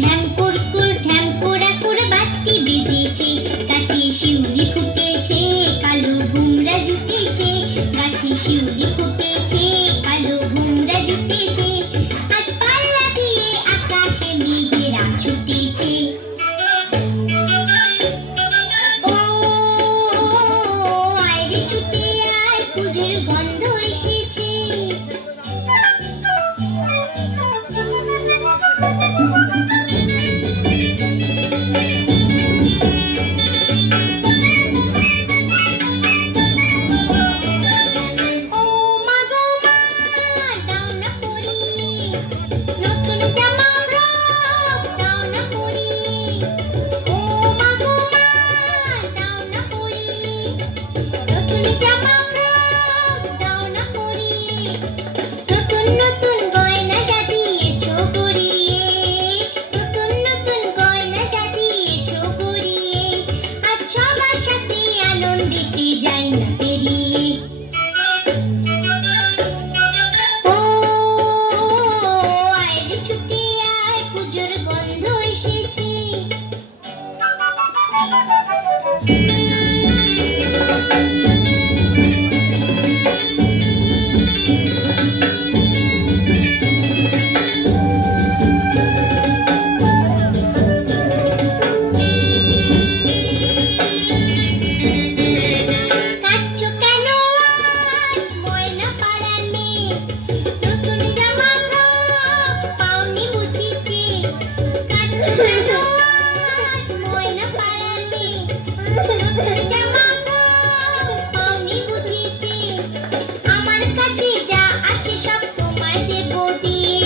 ঢ্যাং কুরকুর ঢ্যাং কুড়াকুর বাতি বেজেছে, গাছে শিউলি ফুটেছে, কালো ভুমরা জুটেছে, গাছে শিউলি ফুটেছে, কালো ভুমরা জুটেছে, আজ পাল্লা দিয়ে আকাশে মেঘেরা ছুটেছে। ও আয় রে ছুটে আয়, পুজোর গন্ধ এসেছে। ও মা গো মা, দাও না পরিয়ে নতুন জামা ফ্রক, দাও না পরিয়ে। ও মা গো মা, দাও না পরিয়ে নতুন জামা ফ্রক, দাও না পরিয়ে। নতুন নতুন গয়না যা দিয়েছো গড়িয়ে, নতুন নতুন গয়না যা দিয়েছো গড়িয়ে, আজ সবার সাথে আনন্দিতে যাই না পেরিয়ে। ও আয় রে ছুটে আয়, পুজোর গন্ধ এসেছে। কাঁদছো কেন আজ ময়না পাড়ার মেয়ে, নতুন জামা ফ্রক পাওনি বুঝিছি। কাঁদছো কেন আজ ময়না পাড়ার মেয়ে, নতুন জামা ফ্রক পাওনি বুঝিছি। আমার কাছে যা আছে সব তোমায় দেব দিয়ে,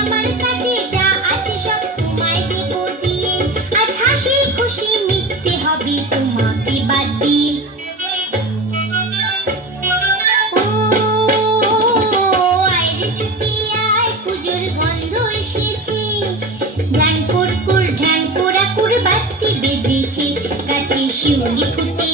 আমার কাছে যা আছে সব তোমায় দেব দিয়ে, আজ হাসি খুশি মিটতে হবে তোমাকে বাদ দিয়ে। ও আয় রে ছুটে আয়, পুজোর গন্ধ এসেছে। ঢ্যাং কুরকুর ঢ্যাং কুড়াকুর বাতি বেজেছে, গাছে শিউলি ফুটে